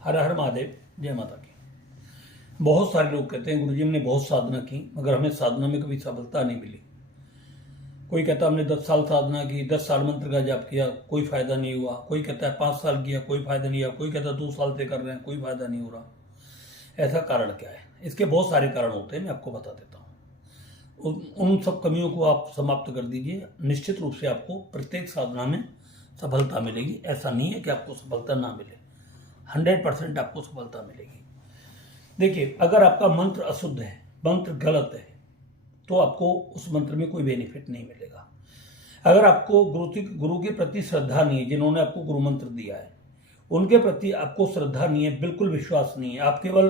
हर हर महादेव, जय माता की। बहुत सारे लोग कहते हैं गुरुजी हमने बहुत साधना की मगर हमें साधना में कभी सफलता नहीं मिली। कोई कहता हमने 10 साल साधना की, 10 साल मंत्र का जाप किया, कोई फायदा नहीं हुआ। कोई कहता है 5 साल किया, कोई फायदा नहीं हुआ। कोई कहता है 2 साल से कर रहे हैं, कोई फायदा नहीं हो रहा। ऐसा कारण क्या है? इसके बहुत सारे कारण होते हैं, मैं आपको बता देता हूँ। उन सब कमियों को आप समाप्त कर दीजिए, निश्चित रूप से आपको प्रत्येक साधना में सफलता मिलेगी। ऐसा नहीं है कि आपको सफलता ना मिले, 100% आपको सफलता मिलेगी। देखिए, अगर आपका मंत्र अशुद्ध है, मंत्र गलत है, तो आपको उस मंत्र में कोई बेनिफिट नहीं मिलेगा। अगर आपको गुरु के प्रति श्रद्धा नहीं है, जिन्होंने आपको गुरु मंत्र दिया है उनके प्रति आपको श्रद्धा नहीं है, बिल्कुल विश्वास नहीं है, आप केवल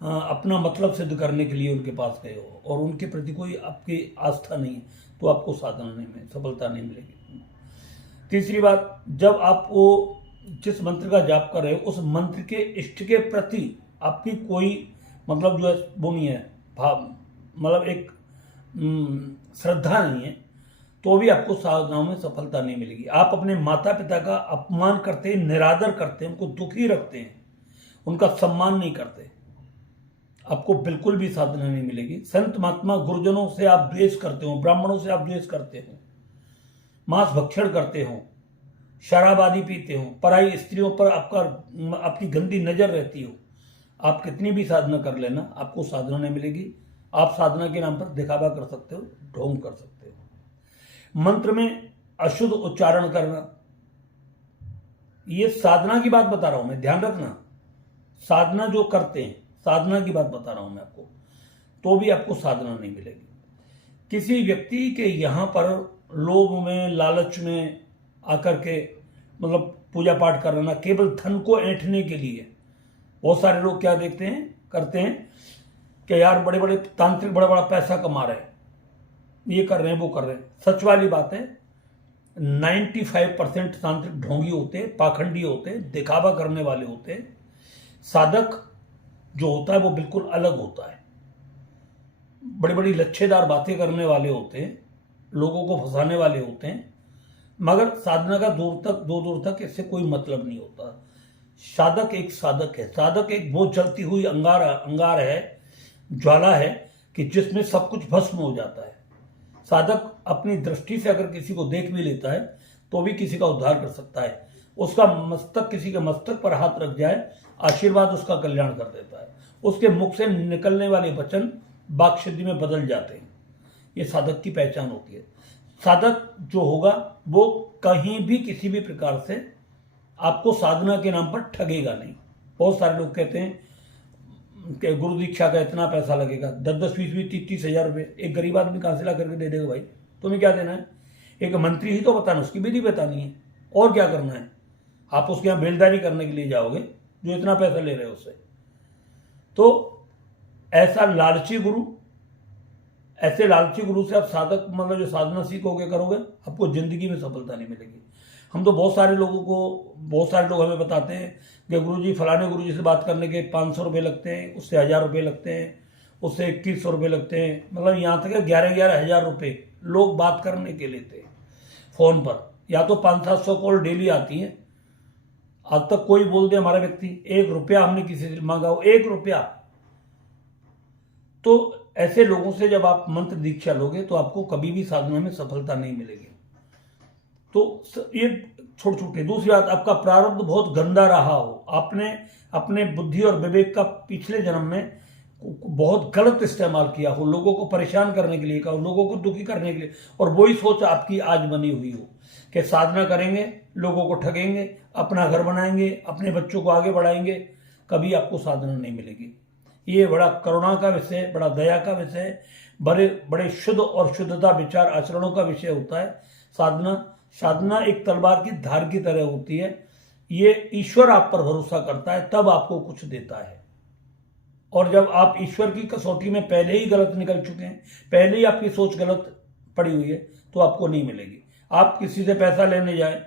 अपना मतलब सिद्ध करने के लिए उनके पास गए हो और उनके प्रति कोई आपकी आस्था नहीं है, तो आपको साधना में सफलता नहीं मिलेगी। तीसरी बात, जब आप वो जिस मंत्र का जाप कर रहे हो उस मंत्र के इष्ट के प्रति आपकी कोई मतलब जो है वो नहीं है, भाव मतलब एक श्रद्धा नहीं है, तो भी आपको साधनाओं में सफलता नहीं मिलेगी। आप अपने माता पिता का अपमान करते हैं, निरादर करते हैं, उनको दुखी रखते हैं, उनका सम्मान नहीं करते, आपको बिल्कुल भी साधना नहीं मिलेगी। संत महात्मा गुरुजनों से आप द्वेष करते हो, ब्राह्मणों से आप द्वेष करते हो, मांस भक्षण करते हो, शराब आदि पीते हो, पराई स्त्रियों पर आपकी गंदी नजर रहती हो, आप कितनी भी साधना कर लेना आपको साधना नहीं मिलेगी। आप साधना के नाम पर दिखावा कर सकते हो, ढोंग कर सकते हो। मंत्र में अशुद्ध उच्चारण करना, ये साधना की बात बता रहा हूं मैं, ध्यान रखना। साधना जो करते हैं, साधना की बात बता रहा हूं मैं आपको, तो भी आपको साधना नहीं मिलेगी। किसी व्यक्ति के यहां पर लोभ में, लालच में आकर के मतलब पूजा पाठ करना, केवल धन को ऐंठने के लिए बहुत सारे लोग क्या देखते हैं, करते हैं कि यार बड़े बड़े तांत्रिक बड़ा बड़ा पैसा कमा रहे हैं, ये कर रहे हैं, वो कर रहे हैं। सच वाली बात है, 95% तांत्रिक ढोंगी होते हैं, पाखंडी होते हैं, दिखावा करने वाले होते हैं। साधक जो होता है वो बिल्कुल अलग होता है, बड़ी बड़ी लच्छेदार बातें करने वाले होते हैं, लोगों को फंसाने वाले होते हैं, मगर साधना का दूर तक इससे कोई मतलब नहीं होता। साधक एक साधक है, साधक एक वो जलती हुई अंगार है, ज्वाला है कि जिसमें सब कुछ भस्म हो जाता है। साधक अपनी दृष्टि से अगर किसी को देख भी लेता है तो भी किसी का उद्धार कर सकता है। उसका मस्तक किसी के मस्तक पर हाथ रख जाए, आशीर्वाद उसका कल्याण कर देता है। उसके मुख से निकलने वाले वचन वाक सिद्धि में बदल जाते हैं। ये साधक की पहचान होती है। साधक जो होगा वो कहीं भी किसी भी प्रकार से आपको साधना के नाम पर ठगेगा नहीं। बहुत सारे लोग कहते हैं कि गुरु दीक्षा का इतना पैसा लगेगा, 10-10, 20-20, 30-30 हजार रुपये एक गरीब आदमी कहां से ला करके दे देगा? भाई तुम्हें क्या देना है? एक मंत्री ही तो बताना, उसकी विधि बतानी है, और क्या करना है? आप उसके यहाँ बेलदारी करने के लिए जाओगे जो इतना पैसा ले रहे हो उससे? तो ऐसे लालची गुरु से आप साधक मतलब जो साधना सीखोगे करोगे, आपको जिंदगी में सफलता नहीं मिलेगी। हम तो बहुत सारे लोग हमें बताते हैं कि गुरुजी फलाने गुरुजी से बात करने के 500 रुपये लगते हैं, उससे 1000 रुपये लगते हैं, उससे 2100 रुपये लगते हैं, मतलब यहाँ तक 11-11 हजार रुपये लोग बात करने के लेते हैं फोन पर। या तो 500-700 कॉल डेली आती हैं। आज तक कोई बोल दे हमारा व्यक्ति 1 रुपया हमने किसी से मांगा हो, 1 रुपया। तो ऐसे लोगों से जब आप मंत्र दीक्षा लोगे तो आपको कभी भी साधना में सफलता नहीं मिलेगी। तो ये छोटे। दूसरी बात, आपका प्रारब्ध बहुत गंदा रहा हो, आपने अपने बुद्धि और विवेक का पिछले जन्म में बहुत गलत इस्तेमाल किया हो, लोगों को परेशान करने के लिए कहा, लोगों को दुखी करने के लिए, और वही सोच आपकी आज बनी हुई हो कि साधना करेंगे, लोगों को ठगेंगे, अपना घर बनाएंगे, अपने बच्चों को आगे बढ़ाएंगे, कभी आपको साधना नहीं मिलेगी। ये बड़ा करुणा का विषय, बड़ा दया का विषय, बड़े शुद्ध और शुद्धता विचार आचरणों का विषय होता है। साधना एक तलवार की धार की तरह होती है। ये ईश्वर आप पर भरोसा करता है तब आपको कुछ देता है, और जब आप ईश्वर की कसौटी में पहले ही गलत निकल चुके हैं, पहले ही आपकी सोच गलत पड़ी हुई है, तो आपको नहीं मिलेगी। आप किसी से पैसा लेने जाए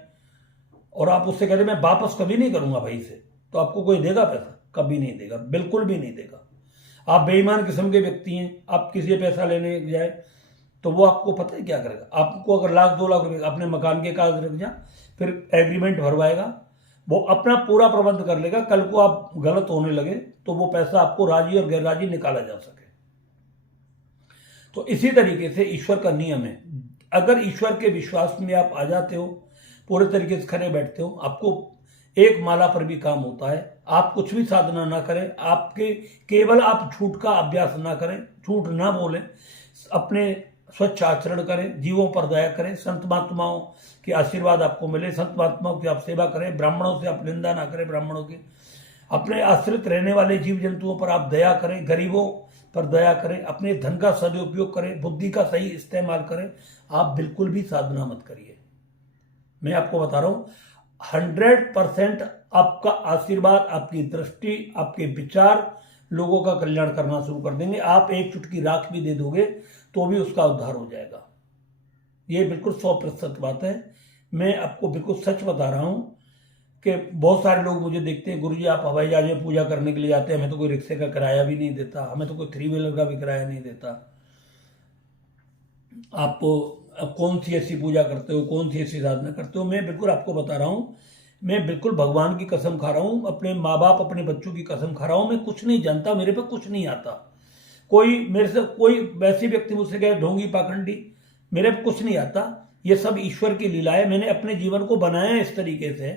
और आप उससे कहते मैं वापस कभी नहीं करूंगा भाई से, तो आपको कोई देगा पैसा? कभी नहीं देगा, बिल्कुल भी नहीं देगा। आप बेईमान किस्म के व्यक्ति हैं, आप किसी से पैसा लेने जाए तो वो आपको पता है क्या करेगा? आपको अगर 1 लाख 2 लाख रुपए अपने मकान के कागज रख जा, फिर एग्रीमेंट भरवाएगा, वो अपना पूरा प्रबंध कर लेगा। कल को आप गलत होने लगे तो वो पैसा आपको राजी और गैर राजी निकाला जा सके। तो इसी तरीके से ईश्वर का नियम है। अगर ईश्वर के विश्वास में आप आ जाते हो, पूरे तरीके से खड़े बैठते हो, आपको एक माला पर भी काम होता है। आप कुछ भी साधना ना करें, आपके केवल आप झूठ का अभ्यास ना करें, झूठ ना बोलें, अपने स्वच्छ आचरण करें, जीवों पर दया करें, संत महात्माओं के आशीर्वाद आपको मिले, संत महात्माओं की आप सेवा करें, ब्राह्मणों से आप निंदा ना करें, ब्राह्मणों की, अपने आश्रित रहने वाले जीव जंतुओं पर आप दया करें, गरीबों पर दया करें, अपने धन का सदुपयोग करें, बुद्धि का सही इस्तेमाल करें। आप बिल्कुल भी साधना मत करिए। मैं आपको बता रहा हूं 100% आपका आशीर्वाद, आपकी दृष्टि, आपके विचार लोगों का कल्याण करना शुरू कर देंगे। आप एक चुटकी राख भी दे दोगे तो भी उसका उद्धार हो जाएगा। ये बिल्कुल 100% बात है। मैं आपको बिल्कुल सच बता रहा हूं कि बहुत सारे लोग मुझे देखते हैं, गुरुजी आप हवाई जहाज में पूजा करने के लिए जाते हैं, हमें तो कोई रिक्शे का किराया भी नहीं देता, हमें तो कोई 3 व्हीलर का भी किराया नहीं देता, आप कौन सी ऐसी पूजा करते हो, कौन सी ऐसी साधना करते हो। मैं बिल्कुल आपको बता रहा हूँ, मैं बिल्कुल भगवान की कसम खा रहा हूँ, अपने माँ बाप अपने बच्चों की कसम खा रहा हूँ। मैं कुछ नहीं जानता, मेरे पे कुछ नहीं आता। कोई मेरे से कोई वैसे व्यक्ति मुझसे कहे ढोंगी पाखंडी, मेरे पे कुछ नहीं आता। ये सब ईश्वर की लीला है। मैंने अपने जीवन को बनाया है इस तरीके से,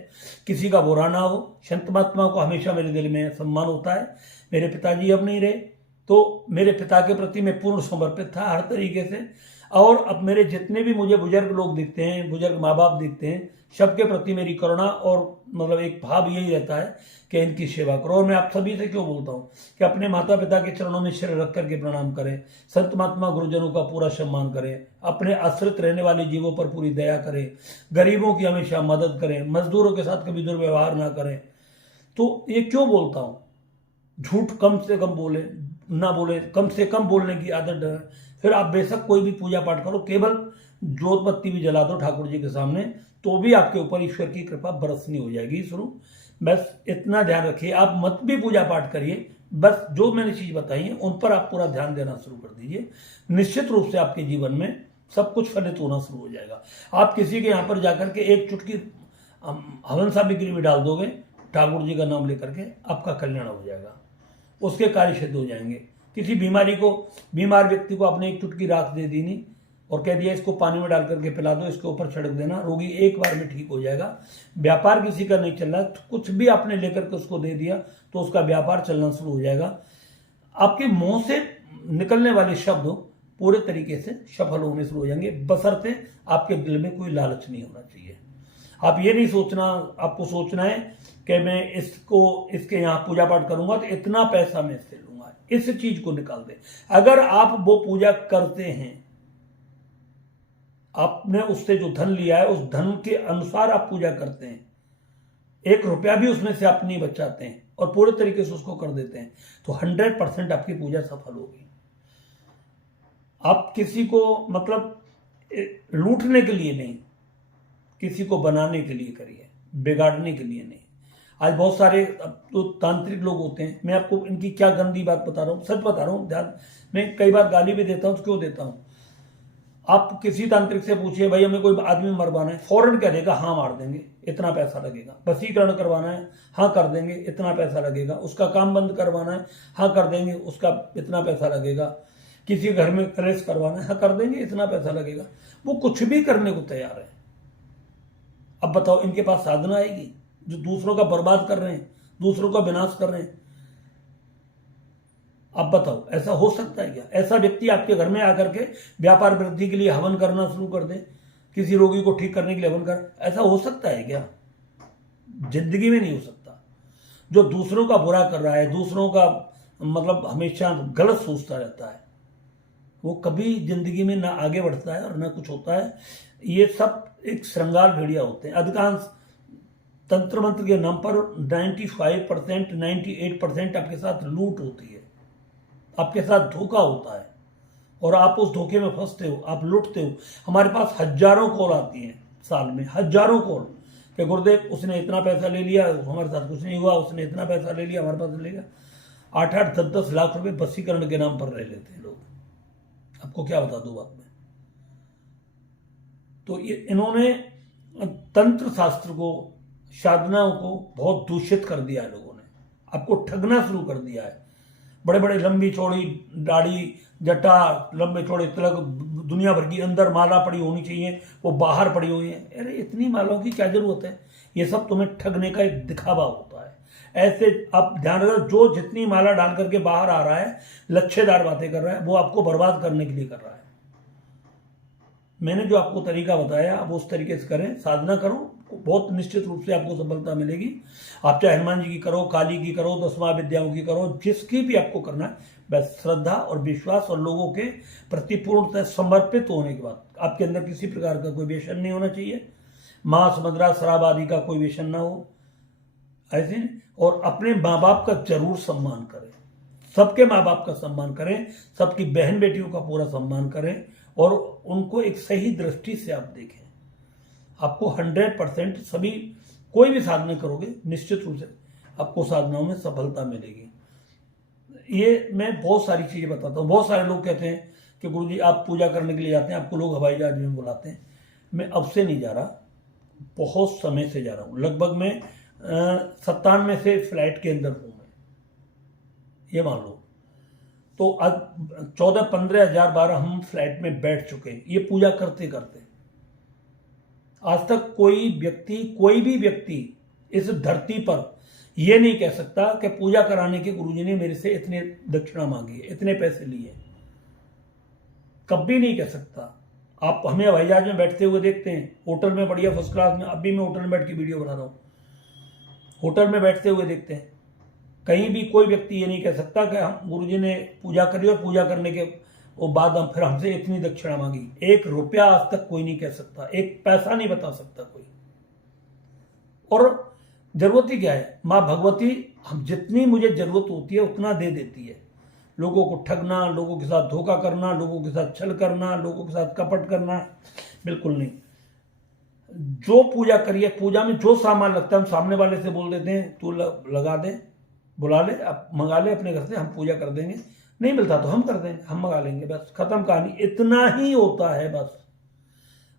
किसी का बुरा ना हो। संत महात्मा को हमेशा मेरे दिल में सम्मान होता है। मेरे पिताजी अब नहीं रहे, तो मेरे पिता के प्रति मैं पूर्ण समर्पित था हर तरीके से। और अब मेरे जितने भी मुझे बुजुर्ग लोग दिखते हैं, बुजुर्ग माँ बाप दिखते हैं, सबके प्रति मेरी करुणा और मतलब एक भाव यही रहता है कि इनकी सेवा करो। और मैं आप सभी से क्यों बोलता हूँ कि अपने माता पिता के चरणों में सिर रख करके प्रणाम करें, संत महात्मा गुरुजनों का पूरा सम्मान करें, अपने आश्रित रहने वाले जीवों पर पूरी दया करें, गरीबों की हमेशा मदद करें, मजदूरों के साथ कभी दुर्व्यवहार ना करें। तो ये क्यों बोलता हूँ, झूठ कम से कम बोले, ना बोले, कम से कम बोलने की आदत डरें। फिर आप बेशक कोई भी पूजा पाठ करो, केवल जोत बत्ती भी जला दो ठाकुर जी के सामने, तो भी आपके ऊपर ईश्वर की कृपा बरसनी हो जाएगी शुरू। बस इतना ध्यान रखिए, आप मत भी पूजा पाठ करिए, बस जो मैंने चीज बताई है उन पर आप पूरा ध्यान देना शुरू कर दीजिए। निश्चित रूप से आपके जीवन में सब कुछ फलित होना शुरू हो जाएगा। आप किसी के यहाँ पर जाकर के एक चुटकी हवन सामग्री भी डाल दोगे, ठाकुर जी का नाम लेकर के, आपका कल्याण हो जाएगा, उसके कार्य सिद्ध हो जाएंगे। किसी बीमार व्यक्ति को आपने एक चुटकी राख दे दी नहीं और कह दिया इसको पानी में डाल करके पिला दो, इसके ऊपर छिड़क देना, रोगी एक बार में ठीक हो जाएगा। व्यापार किसी का नहीं चल रहा, तो कुछ भी आपने लेकर के उसको दे दिया तो उसका व्यापार चलना शुरू हो जाएगा। आपके मुंह से निकलने वाले शब्द पूरे तरीके से सफल होने शुरू हो जाएंगे, बशर्ते आपके दिल में कोई लालच नहीं होना चाहिए। आप ये नहीं सोचना, आपको सोचना है कि मैं इसके यहाँ पूजा पाठ करूंगा तो इतना पैसा मैं इससे लूंगा, इस चीज को निकाल दे। अगर आप वो पूजा करते हैं, आपने उससे जो धन लिया है उस धन के अनुसार आप पूजा करते हैं, 1 रुपया भी उसमें से आप नहीं बचाते हैं और पूरे तरीके से उसको कर देते हैं, तो 100% आपकी पूजा सफल होगी। आप किसी को मतलब लूटने के लिए नहीं, किसी को बनाने के लिए करिए, बिगाड़ने के लिए नहीं। आज बहुत सारे तो तांत्रिक लोग होते हैं, मैं आपको इनकी क्या गंदी बात बता रहा हूँ, सच बता रहा हूँ, ध्यान। मैं कई बार गाली भी देता हूँ, तो क्यों देता हूँ, आप किसी तांत्रिक से पूछिए भाई हमें कोई आदमी मरवाना है, फौरन कह देगा हाँ मार देंगे, इतना पैसा लगेगा। वशीकरण करवाना है, हाँ कर देंगे, इतना पैसा लगेगा। उसका काम बंद करवाना है, हाँ कर देंगे, उसका इतना पैसा लगेगा। किसी घर में कलेश करवाना है, हाँ कर देंगे, इतना पैसा लगेगा। वो कुछ भी करने को तैयार है। अब बताओ इनके पास साधना आएगी जो दूसरों का बर्बाद कर रहे हैं, दूसरों का विनाश कर रहे हैं? अब बताओ ऐसा हो सकता है क्या? ऐसा व्यक्ति आपके घर में आकर के व्यापार वृद्धि के लिए हवन करना शुरू कर दे, किसी रोगी को ठीक करने के लिए हवन कर, ऐसा हो सकता है क्या? जिंदगी में नहीं हो सकता। जो दूसरों का बुरा कर रहा है, दूसरों का मतलब हमेशा गलत सोचता रहता है, वो कभी जिंदगी में ना आगे बढ़ता है और ना कुछ होता है। ये सब एक श्रृंगार भेड़िया होते हैं। अधिकांश तंत्र मंत्र के नाम पर 95% 98% आपके साथ लूट होती है, आपके साथ धोखा होता है और आप उस धोखे में फंसते हो, आप लुटते हो। हमारे पास हजारों कॉल आती हैं साल में, हजारों कॉल कि गुरुदेव उसने इतना पैसा ले लिया, हमारे साथ कुछ नहीं हुआ, उसने इतना पैसा ले लिया, हमारे पास ले लिया। 8-8 10-10 लाख रुपए वशीकरण के नाम पर रह लेते हैं लोग। आपको क्या बता दूं बात में। तो ये इन्होंने तंत्र शास्त्र को साधनाओं को बहुत दूषित कर दिया है लोगों ने, आपको ठगना शुरू कर दिया है। बड़े बड़े लंबी चौड़ी दाढ़ी, जटा, लंबे चौड़े तिलक, दुनिया भर की अंदर माला पड़ी होनी चाहिए, वो बाहर पड़ी हुई है। अरे इतनी मालाओं की क्या जरूरत है? ये सब तुम्हें ठगने का एक दिखावा होता है। ऐसे आप ध्यान रखो, जो जितनी माला डाल करके बाहर आ रहा है, लच्छेदार बातें कर रहा है, वो आपको बर्बाद करने के लिए कर रहा है। मैंने जो आपको तरीका बताया, आप उस तरीके से करें, साधना करो, बहुत निश्चित रूप से आपको सफलता मिलेगी। आप चाहे हनुमान जी की करो, काली की करो, 10 महाविद्याओं की करो, जिसकी भी आपको करना है, बस श्रद्धा और विश्वास और लोगों के प्रति पूर्णतः समर्पित होने के बाद, आपके अंदर किसी प्रकार का कोई व्यसन नहीं होना चाहिए, मांस मदिरा शराब आदि का कोई व्यसन ना हो, ऐसे। और अपने माँ बाप का जरूर सम्मान करें, सबके माँ बाप का सम्मान करें, सबकी बहन बेटियों का पूरा सम्मान करें, और उनको एक सही दृष्टि से आप देखें। आपको 100% सभी, कोई भी साधना करोगे निश्चित रूप से आपको साधनाओं में सफलता मिलेगी। ये मैं बहुत सारी चीजें बताता हूँ। बहुत सारे लोग कहते हैं कि गुरुजी आप पूजा करने के लिए जाते हैं, आपको लोग हवाई जहाज में बुलाते हैं। मैं अब से नहीं जा रहा, बहुत समय से जा रहा हूँ। लगभग मैं 97 से फ्लाइट के अंदर हूँ मैं, ये मान लो। तो आज 14-15 हजार बार हम फ्लाइट में बैठ चुके हैं, ये पूजा करते करते। आज तक कोई भी व्यक्ति इस धरती पर यह नहीं कह सकता कि पूजा कराने के गुरुजी ने मेरे से इतने दक्षिणा मांगी है, इतने पैसे लिए। कभी नहीं कह सकता। आप हमें हवाई जहाज में बैठते हुए देखते हैं, होटल में बढ़िया फर्स्ट क्लास में, अभी मैं होटल में बैठ के वीडियो बना रहा हूं, होटल में बैठते हुए देखते हैं। कहीं भी कोई व्यक्ति ये नहीं कह सकता कि हम गुरुजी ने पूजा करी और पूजा करने के वो बाद हम फिर हमसे इतनी दक्षिणा मांगी। 1 रुपया आज तक कोई नहीं कह सकता, 1 पैसा नहीं बता सकता कोई। और जरूरत ही क्या है? माँ भगवती हम जितनी मुझे जरूरत होती है उतना दे देती है। लोगों को ठगना, लोगों के साथ धोखा करना, लोगों के साथ छल करना, लोगों के साथ कपट करना, बिल्कुल नहीं। जो पूजा करिए, पूजा में जो सामान लगता है हम सामने वाले से बोल देते हैं, तू लगा दे, बुला ले, आप मंगा ले अपने घर से, हम पूजा कर देंगे। नहीं मिलता तो हम कर देंगे, हम मंगा लेंगे, बस खत्म कहानी। इतना ही होता है बस।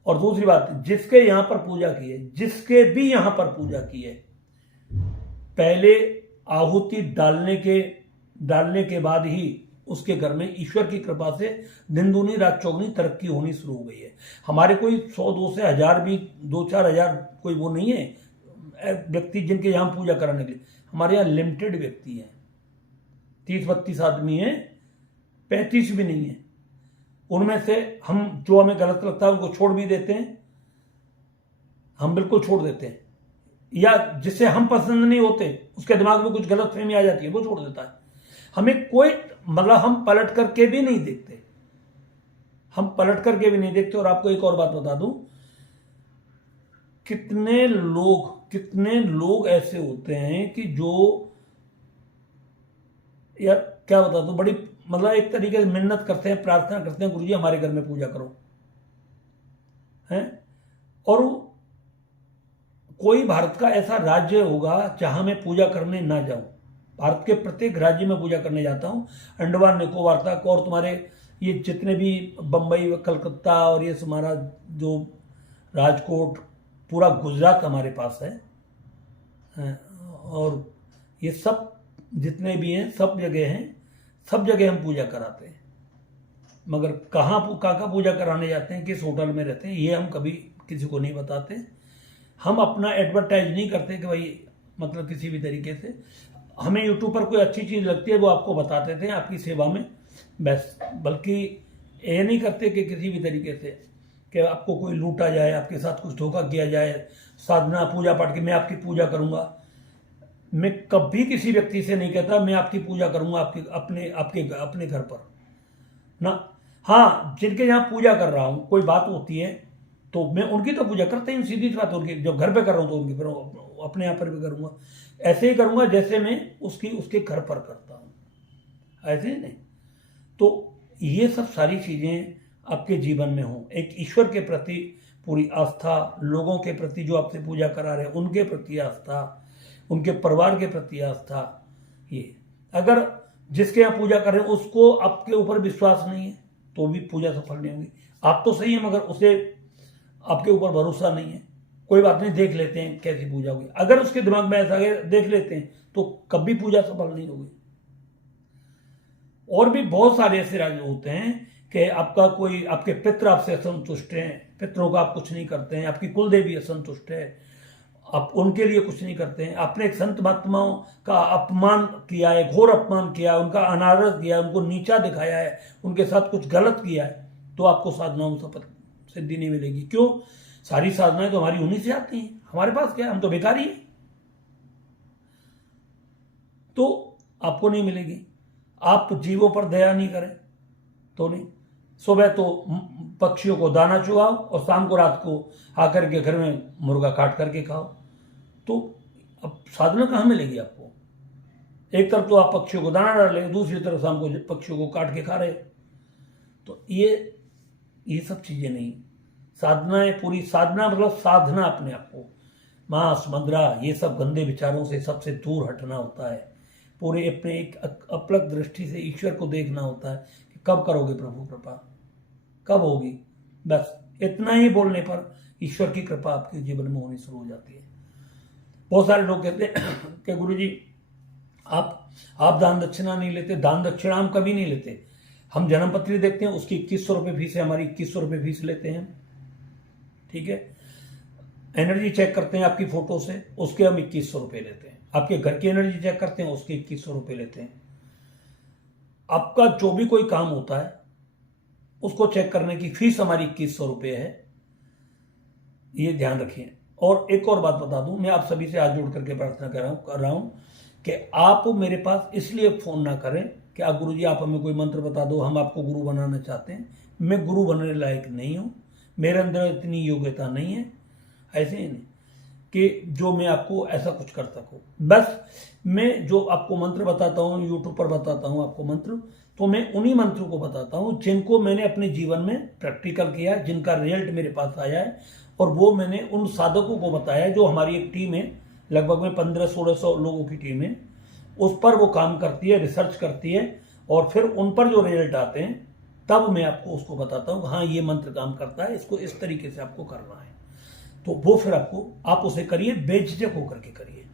और दूसरी बात, जिसके यहां पर पूजा की है, जिसके भी यहां पर पूजा की है, पहले आहुति डालने के बाद ही उसके घर में ईश्वर की कृपा से दिन दूनी रात चौगुनी तरक्की होनी शुरू हो गई है। हमारे कोई 100-200 हजार भी 2-4 हजार कोई वो नहीं है व्यक्ति जिनके यहां पूजा कराने के लिए। हमारे यहाँ लिमिटेड व्यक्ति हैं, 30-32 आदमी हैं, 35 भी नहीं है। उनमें से हम जो हमें गलत लगता है उनको छोड़ भी देते हैं, हम बिल्कुल छोड़ देते हैं। या जिसे हम पसंद नहीं होते, उसके दिमाग में कुछ गलत फहमी आ जाती है, वो छोड़ देता है। हमें कोई मतलब हम पलट करके भी नहीं देखते, हम पलट करके भी नहीं देखते। और आपको एक और बात बता दूं, कितने लोग ऐसे होते हैं कि जो, यार क्या बता दूं, बड़ी मतलब एक तरीके से मिन्नत करते हैं, प्रार्थना करते हैं, गुरुजी हमारे घर में पूजा करो, हैं। और कोई भारत का ऐसा राज्य होगा जहां मैं पूजा करने ना जाऊं। भारत के प्रत्येक राज्य में पूजा करने जाता हूं, अंडमान निकोबार तक, और तुम्हारे ये जितने भी बंबई, कलकत्ता, और ये हमारा जो राजकोट, पूरा गुजरात हमारे पास है। और ये सब जितने भी हैं, सब जगह हैं, सब जगह हम पूजा कराते हैं। मगर कहाँ पूजा कराने जाते हैं, किस होटल में रहते हैं, ये हम कभी किसी को नहीं बताते। हम अपना एडवर्टाइज नहीं करते कि भाई मतलब किसी भी तरीके से। हमें यूट्यूब पर कोई अच्छी चीज़ लगती है वो आपको बताते थे आपकी सेवा में, बस। बल्कि ये नहीं करते कि किसी भी तरीके से कि आपको कोई लूटा जाए, आपके साथ कुछ धोखा किया जाए। साधना पूजा पाठ की मैं आपकी पूजा करूंगा, मैं कभी किसी व्यक्ति से नहीं कहता मैं आपकी पूजा करूंगा अपने घर पर ना। हाँ, जिनके यहाँ पूजा कर रहा हूं, कोई बात होती है तो मैं उनकी तो पूजा करता ही हूँ, सीधी सी बात। उनकी जब घर पे कर रहा हूँ तो उनकी फिर अपने यहाँ पर भी करूंगा। ऐसे ही करूंगा जैसे मैं उसके घर पर करता हूँ, ऐसे ही नहीं। तो ये सब सारी चीजें आपके जीवन में हो, एक ईश्वर के प्रति पूरी आस्था, लोगों के प्रति जो आपसे पूजा करा रहे हैं उनके प्रति आस्था, उनके परिवार के प्रति आस्था। ये अगर जिसके यहाँ पूजा कर रहे हैं उसको आपके ऊपर विश्वास नहीं है तो भी पूजा सफल नहीं होगी। आप तो सही है मगर उसे आपके ऊपर भरोसा नहीं है कोई बात नहीं, देख लेते हैं कैसी पूजा होगी। अगर उसके दिमाग में ऐसा है देख लेते हैं तो कभी पूजा सफल नहीं होगी। और भी बहुत सारे ऐसे राज्य होते हैं कि आपका कोई, आपके पितृ आपसे असंतुष्ट हैं, पितरों का आप कुछ नहीं करते हैं, आपकी कुल देवी असंतुष्ट है, आप उनके लिए कुछ नहीं करते हैं, आपने एक संत महात्माओं का अपमान किया है, घोर अपमान किया है, उनका अनादर किया है, उनको नीचा दिखाया है, उनके साथ कुछ गलत किया है, तो आपको साधनाओं से सिद्धि नहीं मिलेगी। क्यों? सारी साधनाएं तो हमारी उन्हीं से आती हैं, हमारे पास क्या है, हम तो बेकारी हैं, तो आपको नहीं मिलेगी। आप जीवों पर दया नहीं करें तो नहीं। सुबह तो पक्षियों को दाना चुगाओ और शाम को रात को आकर के घर में मुर्गा काट करके खाओ, तो अब साधना कहाँ मिलेगी आपको? एक तरफ तो आप पक्षियों को दाना डाल रहे हो, दूसरी तरफ शाम को पक्षियों को काट के खा रहे हो, तो ये सब चीजें नहीं। साधना है पूरी, साधना मतलब साधना अपने आप को, मांस मदिरा ये सब गंदे विचारों से सबसे दूर हटना होता है, पूरे अपने एक अपलक दृष्टि से ईश्वर को देखना होता है कि कब करोगे प्रभु कृपा, कब होगी। बस इतना ही बोलने पर ईश्वर की कृपा आपके जीवन में होनी शुरू हो जाती है। बहुत सारे लोग कहते हैं कि गुरुजी आप दान दक्षिणा नहीं लेते। दान दक्षिणा हम कभी नहीं लेते। हम जन्मपत्री देखते हैं, उसकी 2100 रुपये फीस है, हमारी 2100 रुपये फीस लेते हैं, ठीक है। एनर्जी चेक करते हैं आपकी फोटो से, उसके हम 2100 रुपये लेते हैं। आपके घर की एनर्जी चेक करते हैं, उसके 2100 रुपये लेते हैं। आपका जो भी कोई काम होता है उसको चेक करने की फीस हमारी 2100 रुपये है, ये ध्यान रखिए। और एक और बात बता दूं, मैं आप सभी से हाथ जोड़ करके प्रार्थना कर रहा हूं कि आप मेरे पास इसलिए फोन ना करें कि आप गुरुजी आप हमें कोई मंत्र बता दो, हम आपको गुरु बनाना चाहते हैं। मैं गुरु बनने लायक नहीं हूं, मेरे अंदर इतनी योग्यता नहीं है, ऐसे ही नहीं कि जो मैं आपको ऐसा कुछ कर सकूं। बस मैं जो आपको मंत्र बताता हूं, यूट्यूब पर बताता हूं आपको मंत्र, तो मैं उन्हीं मंत्रों को बताता हूं जिनको मैंने अपने जीवन में प्रैक्टिकल किया, जिनका रिजल्ट मेरे पास आया है, और वो मैंने उन साधकों को बताया जो हमारी एक टीम है, लगभग में 1500-1600 लोगों की टीम है, उस पर वो काम करती है, रिसर्च करती है, और फिर उन पर जो रिजल्ट आते हैं तब मैं आपको उसको बताता हूँ, हाँ ये मंत्र काम करता है, इसको इस तरीके से आपको करना है। तो वो फिर आप उसे करिए, बेझिझक होकर के करिए,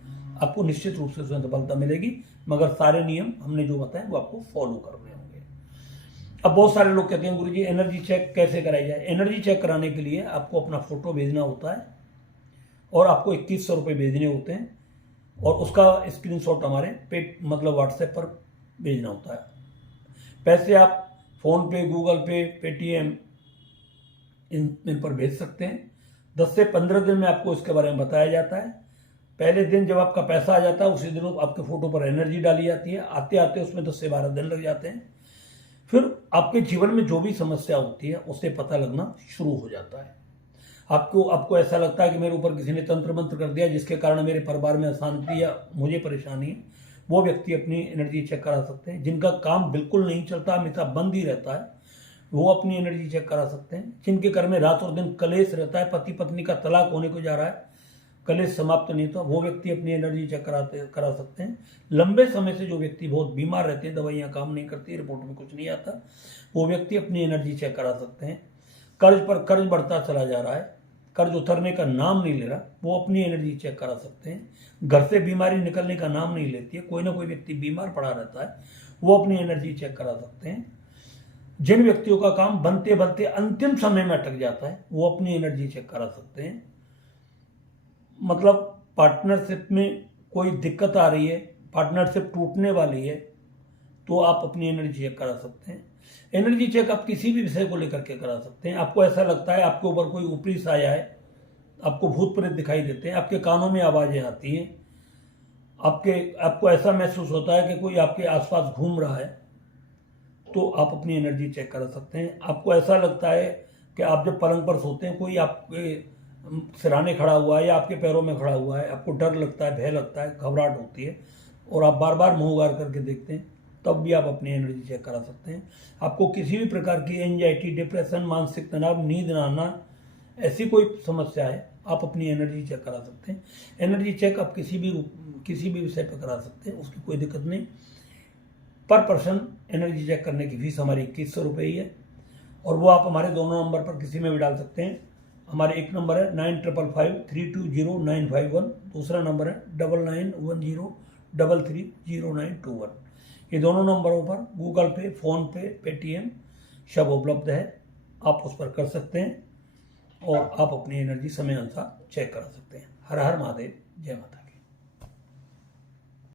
आपको निश्चित रूप से उसमें सफलता मिलेगी। मगर सारे नियम हमने जो बताए वो आपको फॉलो करने होंगे। अब बहुत सारे लोग कहते हैं गुरुजी एनर्जी चेक कैसे कराई जाए। एनर्जी चेक कराने के लिए आपको अपना फोटो भेजना होता है और आपको 2100 रुपये भेजने होते हैं, और उसका स्क्रीनशॉट हमारे मतलब व्हाट्सएप पर भेजना होता है। पैसे आप फोन पे, गूगल पे, पेटीएम इन पर भेज सकते हैं। 10 से 15 दिन में आपको इसके बारे में बताया जाता है। पहले दिन जब आपका पैसा आ जाता है उसी दिन आपके फोटो पर एनर्जी डाली जाती है। आते आते उसमें 10 से 12 दिन लग जाते हैं। फिर आपके जीवन में जो भी समस्या होती है उससे पता लगना शुरू हो जाता है। आपको ऐसा लगता है कि मेरे ऊपर किसी ने तंत्र मंत्र कर दिया जिसके कारण मेरे परिवार में अशांति या मुझे परेशानी है, वो व्यक्ति अपनी एनर्जी चेक करा सकते हैं। जिनका काम बिल्कुल नहीं चलता, हमेशा बंद ही रहता है, वो अपनी एनर्जी चेक करा सकते हैं। जिनके घर में रात और दिन कलेश रहता है, पति पत्नी का तलाक होने को जा रहा है, कलेश समाप्त नहीं होता, वो व्यक्ति अपनी एनर्जी चेक करा सकते हैं। लंबे समय से जो व्यक्ति बहुत बीमार रहते हैं, दवाइयाँ काम नहीं करती, रिपोर्ट में कुछ नहीं आता, वो व्यक्ति अपनी एनर्जी चेक करा सकते हैं। कर्ज पर कर्ज बढ़ता चला जा रहा है, कर्ज उतरने का नाम नहीं ले रहा, वो अपनी एनर्जी चेक करा सकते हैं। घर से बीमारी निकलने का नाम नहीं लेती है, कोई ना कोई व्यक्ति बीमार पड़ा रहता है, वो अपनी एनर्जी चेक करा सकते हैं। जिन व्यक्तियों का काम बनते बनते अंतिम समय में अटक जाता है, वो अपनी एनर्जी चेक करा सकते हैं। मतलब पार्टनरशिप में कोई दिक्कत आ रही है, पार्टनरशिप टूटने वाली है, तो आप अपनी एनर्जी चेक करा सकते हैं। एनर्जी चेक आप किसी भी विषय को लेकर के करा सकते हैं। आपको ऐसा लगता है आपके ऊपर कोई ऊपरी साया है, आपको भूत प्रेत दिखाई देते हैं, आपके कानों में आवाजें आती हैं, आपको ऐसा महसूस होता है कि कोई आपके आसपास घूम रहा है, तो आप अपनी एनर्जी चेक करा सकते हैं। आपको ऐसा लगता है कि आप जब पलंग पर सोते हैं कोई आपके सिराने खड़ा हुआ है या आपके पैरों में खड़ा हुआ है, आपको डर लगता है, भय लगता है, घबराहट होती है, और आप बार बार मुंह उगार करके देखते हैं, तब भी आप अपनी एनर्जी चेक करा सकते हैं। आपको किसी भी प्रकार की एंजाइटी, डिप्रेशन, मानसिक तनाव, नींद ना आना, ऐसी कोई समस्या है, आप अपनी एनर्जी चेक करा सकते हैं। एनर्जी चेक आप किसी भी विषय पर करा सकते हैं, उसकी कोई दिक्कत नहीं। पर पर्सन एनर्जी चेक करने की फीस हमारी 2100 रुपये ही है, और वो आप हमारे दोनों नंबर पर किसी में भी डाल सकते हैं। हमारे एक नंबर है 9555320951, दूसरा नंबर है 9910330921। ये दोनों नंबरों पर गूगल पे, फ़ोन पे, पेटीएम सब उपलब्ध है। आप उस पर कर सकते हैं और आप अपनी एनर्जी समय अनुसार चेक करा सकते हैं। हर हर महादेव, जय माता की।